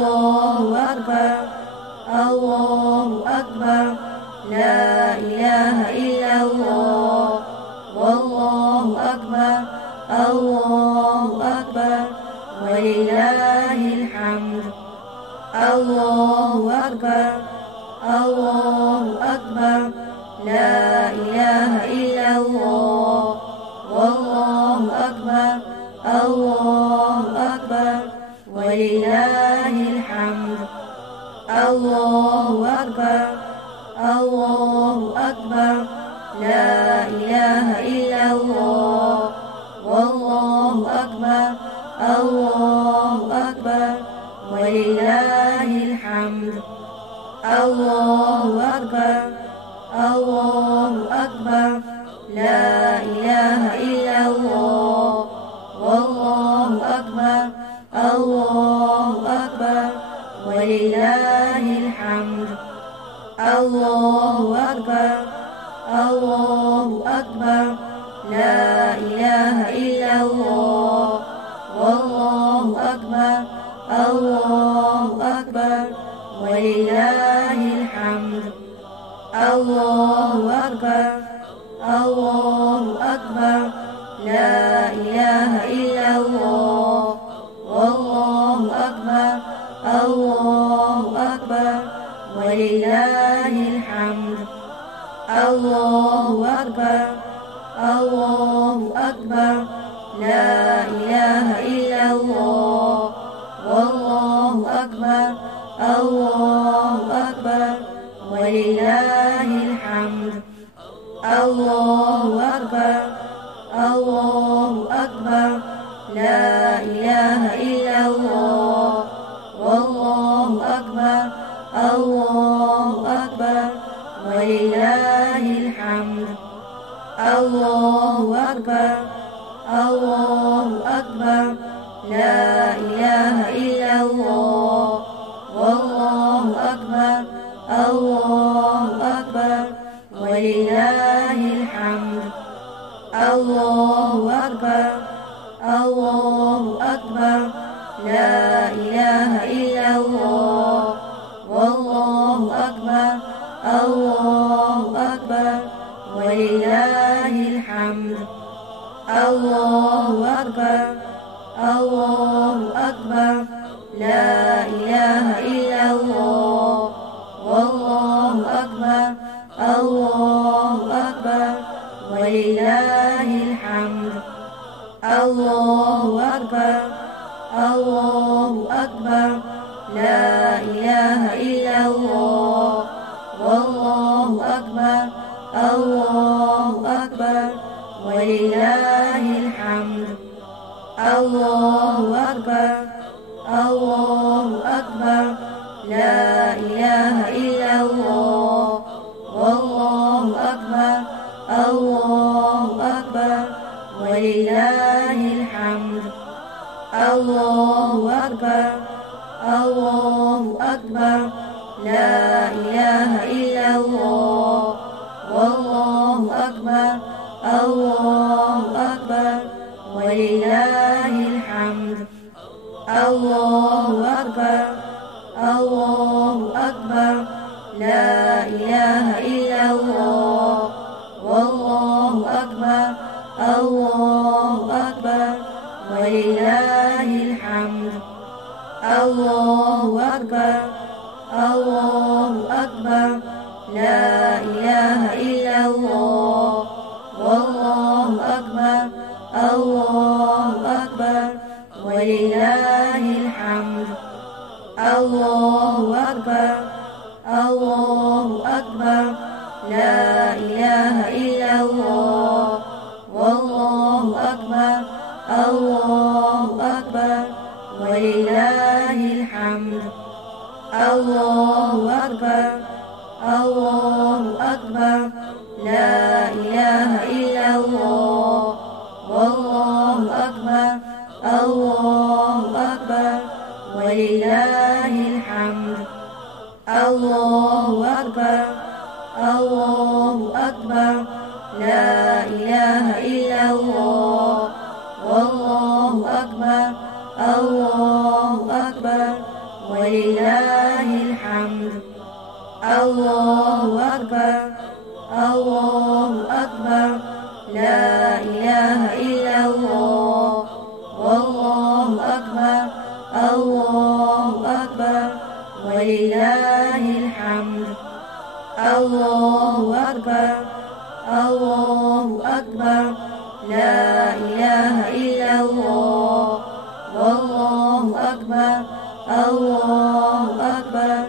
الله أكبر الله أكبر لا إله إلا الله والله أكبر الله أكبر ولله الحمد الله أكبر الله أكبر لا إله إلا الله والله أكبر الله أكبر ولله الحمد الله أكبر الله أكبر لا إله إلا الله والله أكبر الله أكبر ولله الحمد الله أكبر الله أكبر لا إله إلا الله والله أكبر الله أكبر ولله الحمد الله أكبر الله أكبر لا إله إلا الله والله أكبر الله أكبر ولله الحمد الله أكبر الله أكبر لا إله إلا الله والله أكبر الله أكبر ولله الحمد الله أكبر الله أكبر لا إله إلا الله والله أكبر الله أكبر ولله الحمد الله أكبر الله أكبر لا إله إلا الله والله أكبر الله أكبر ولله الحمد الله أكبر الله أكبر لا إله إلا الله والله أكبر الله أكبر ولله الحمد الله أكبر الله أكبر لا إله إلا الله والله أكبر الله أكبر ولله الحمد الله أكبر الله أكبر لا إله إلا الله والله أكبر الله أكبر ولله الحمد الله أكبر الله أكبر لا إله إلا الله والله أكبر الله أكبر ولله الحمد الله أكبر الله أكبر لا إله إلا الله والله أكبر الله أكبر ولله الحمد الله أكبر الله أكبر لا إله إلا الله والله أكبر الله أكبر ولله الحمد الله أكبر الله أكبر لا إله إلا الله والله أكبر الله أكبر ولله الحمد الله أكبر الله أكبر لا إله إلا الله والله أكبر الله أكبر ولله الحمد الله أكبر الله أكبر لا إله إلا الله والله أكبر الله أكبر ولله الحمد الله أكبر الله أكبر لا إله إلا الله والله أكبر الله أكبر ولله الحمد الله أكبر الله أكبر لا إله إلا الله والله أكبر الله أكبر ولله الحمد الله أكبر الله أكبر لا إله إلا الله والله أكبر الله أكبر ولله الحمد الله أكبر الله أكبر لا إله إلا الله والله أكبر الله أكبر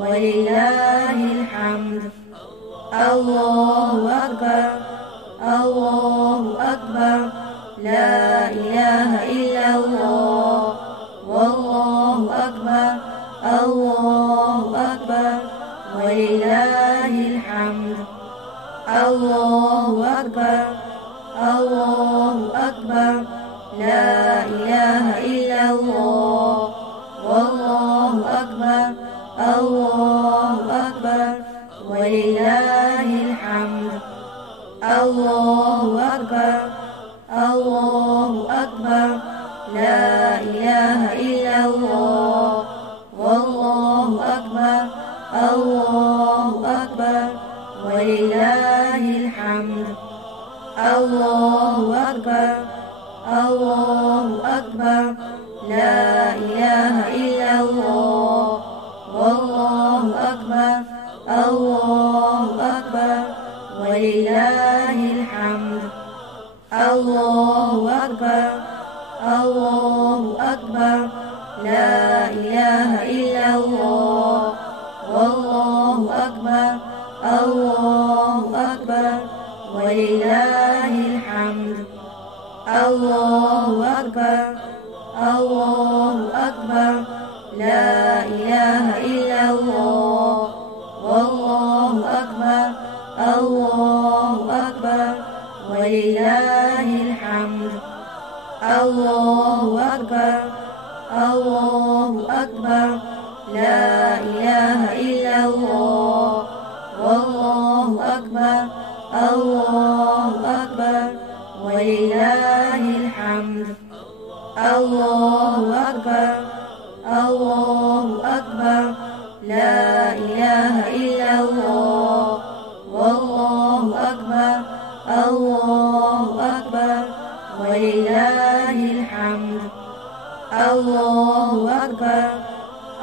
ولله الحمد الله أكبر الله أكبر لا إله إلا الله والله أكبر الله أكبر ولله الحمد الله أكبر الله أكبر لا إله إلا الله والله أكبر الله أكبر ولله الحمد الله أكبر الله أكبر لا إله إلا الله والله أكبر الله أكبر ولله الحمد الله أكبر الله أكبر لا إله إلا الله والله أكبر الله أكبر ولله الحمد الله أكبر الله أكبر لا إله إلا الله والله أكبر الله أكبر ولله الحمد الله أكبر الله أكبر لا إله إلا الله والله أكبر الله أكبر ولله الحمد الله أكبر الله أكبر لا إله إلا الله والله أكبر الله أكبر ولله الحمد الله أكبر الله أكبر لا إله إلا الله والله أكبر الله أكبر ولله الحمد الله أكبر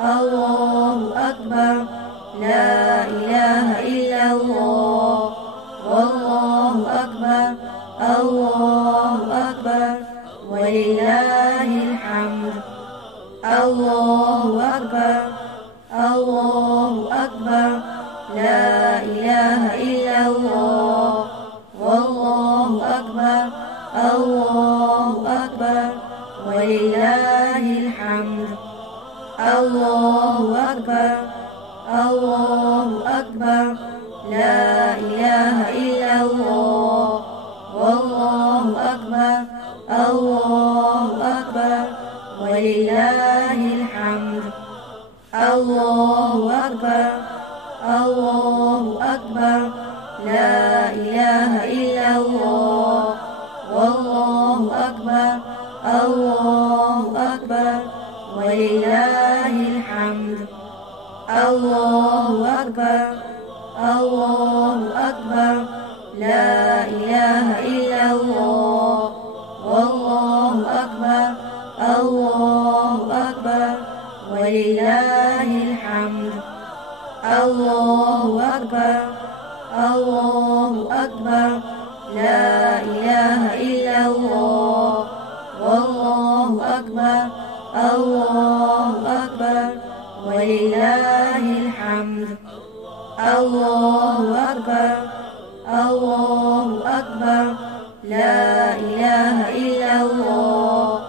الله أكبر لا إله إلا الله والله أكبر الله أكبر ولله الحمد الله أكبر الله أكبر لا إله إلا الله والله أكبر الله أكبر ولله الحمد الله أكبر الله أكبر لا إله إلا الله والله أكبر الله أكبر ولله الحمد الله أكبر الله أكبر لا إله إلا الله والله أكبر الله أكبر ولله الحمد الله أكبر الله أكبر لا إله إلا الله والله أكبر الله أكبر ولله الحمد الله أكبر الله أكبر لا إله إلا الله والله أكبر الله أكبر ولله الحمد الله أكبر الله أكبر لا إله إلا الله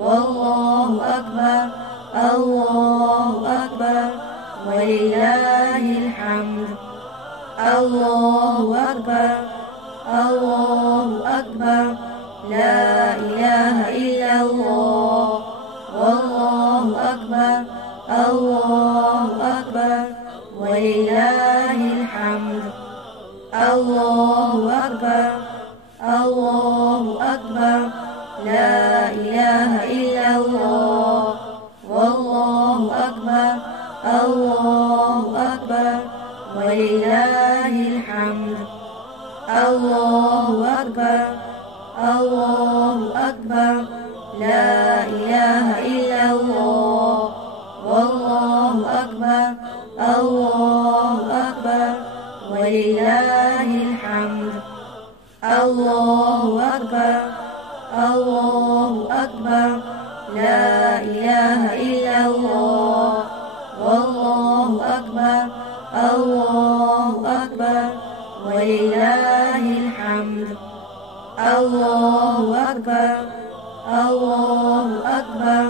والله أكبر الله أكبر ولله الحمد الله أكبر أكبر الله أكبر لا إله إلا الله والله أكبر الله أكبر ولله الحمد الله أكبر الله أكبر لا إله إلا الله والله أكبر الله أكبر ولله الحمد الله أكبر الله أكبر لا إله إلا الله والله أكبر الله أكبر ولله الحمد الله أكبر الله أكبر لا إله إلا الله والله أكبر الله أكبر ولله الحمد الله أكبر الله أكبر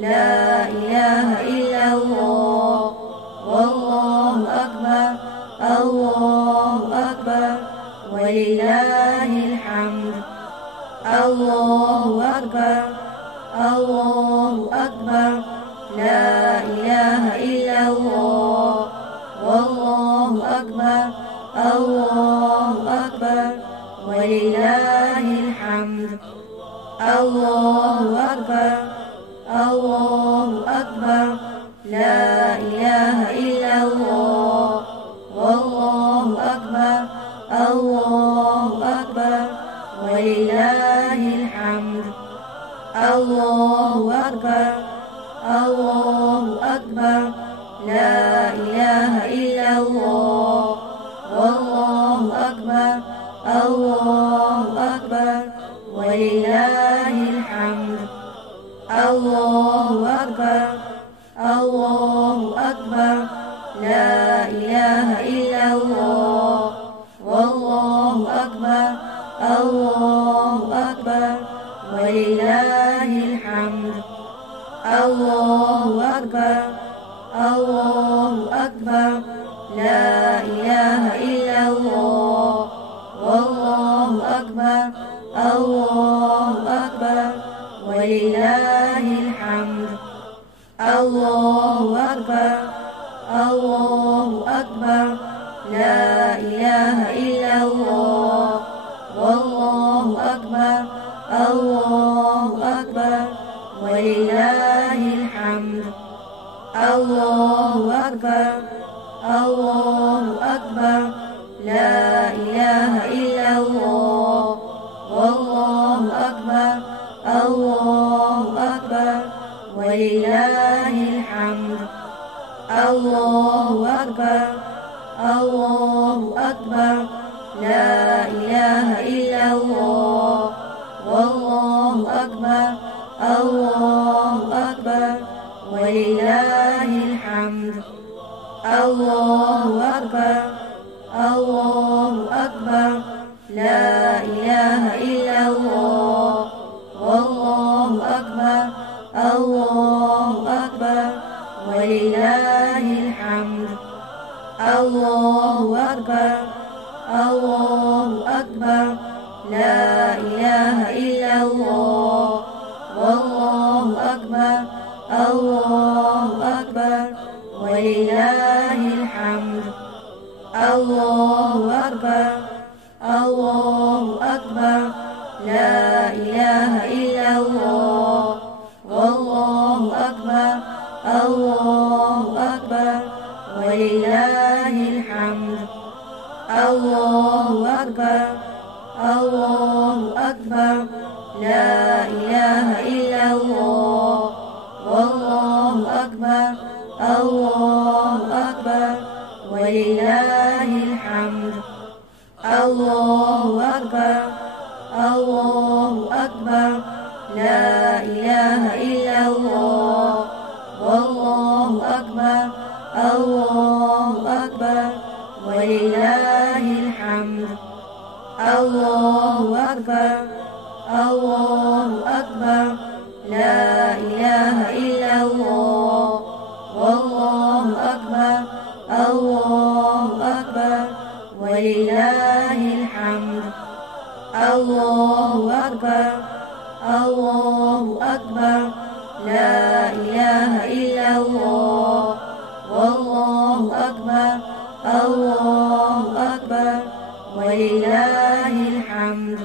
لا إله إلا الله والله أكبر الله أكبر ولله الحمد الله أكبر الله أكبر لا إله إلا الله والله أكبر الله أكبر ولله الحمد الله أكبر الله أكبر لا إله إلا الله والله أكبر الله أكبر ولله الحمد الله أكبر الله أكبر لا إله إلا الله والله أكبر الله أكبر ولله الحمد الله أكبر الله أكبر لا إله إلا الله والله أكبر الله أكبر ولله الحمد الله أكبر الله أكبر لا إله إلا الله والله أكبر الله أكبر ولله الحمد الله أكبر الله أكبر لا إله إلا الله والله أكبر الله أكبر ولله الحمد الله أكبر الله أكبر لا إله إلا الله والله أكبر الله أكبر ولله الحمد الله أكبر الله أكبر لا إله إلا الله والله أكبر الله أكبر ولله الحمد الله أكبر الله أكبر لا إله إلا الله والله أكبر الله أكبر ولله الحمد الله أكبر الله أكبر لا إله إلا الله والله أكبر الله أكبر ولله الحمد الله أكبر الله أكبر لا إله إلا الله والله أكبر الله أكبر ولله الحمد الله أكبر الله أكبر لا إله إلا الله والله أكبر الله أكبر ولله الحمد الله أكبر الله أكبر لا إله إلا الله والله أكبر الله أكبر ولله الحمد الله أكبر الله أكبر لا إله إلا الله والله أكبر الله أكبر ولله الحمد ولله الحمد.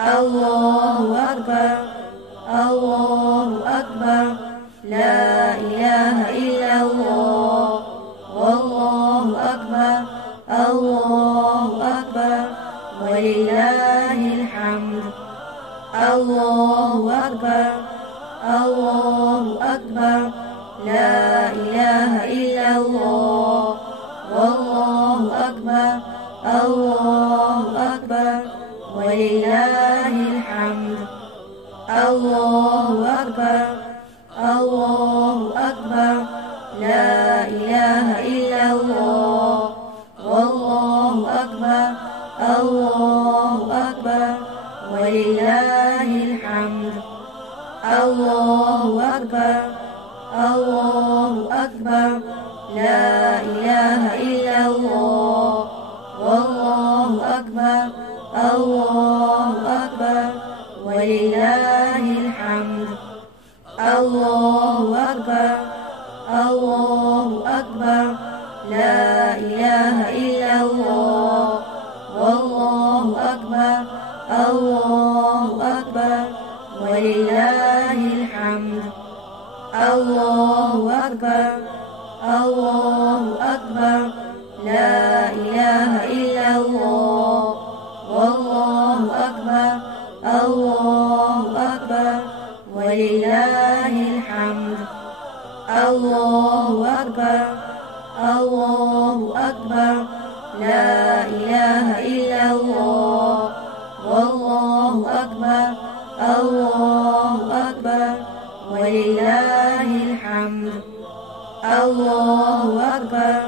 الله أكبر الله أكبر لا إله إلا الله والله أكبر الله أكبر ولله الحمد. الله أكبر الله أكبر لا إله إلا الله والله أكبر الله أكبر ولله الحمد. الله أكبر الله أكبر لا إله إلا الله والله أكبر الله أكبر ولله الحمد. الله أكبر الله أكبر لا إله إلا الله والله أكبر الله أكبر ولله الحمد. الله أكبر الله أكبر لا إله إلا الله والله أكبر الله أكبر ولله الحمد. الله أكبر الله أكبر لا إله إلا الله والله أكبر الله أكبر ولله الحمد. الله أكبر الله أكبر لا إله إلا الله والله أكبر الله أكبر ولله الحمد. الله أكبر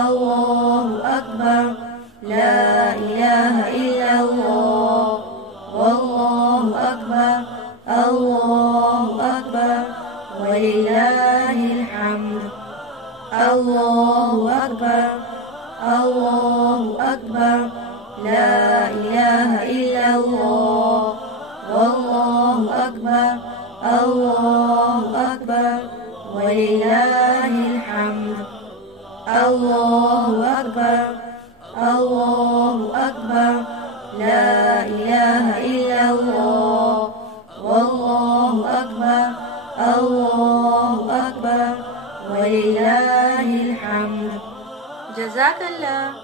الله أكبر لا إله إلا الله والله أكبر الله أكبر ولله الحمد. الله أكبر الله أكبر لا إله إلا الله والله أكبر الله أكبر ولله الحمد. الله أكبر الله أكبر لا إله إلا الله والله أكبر الله أكبر ولله الحمد. جزاك الله.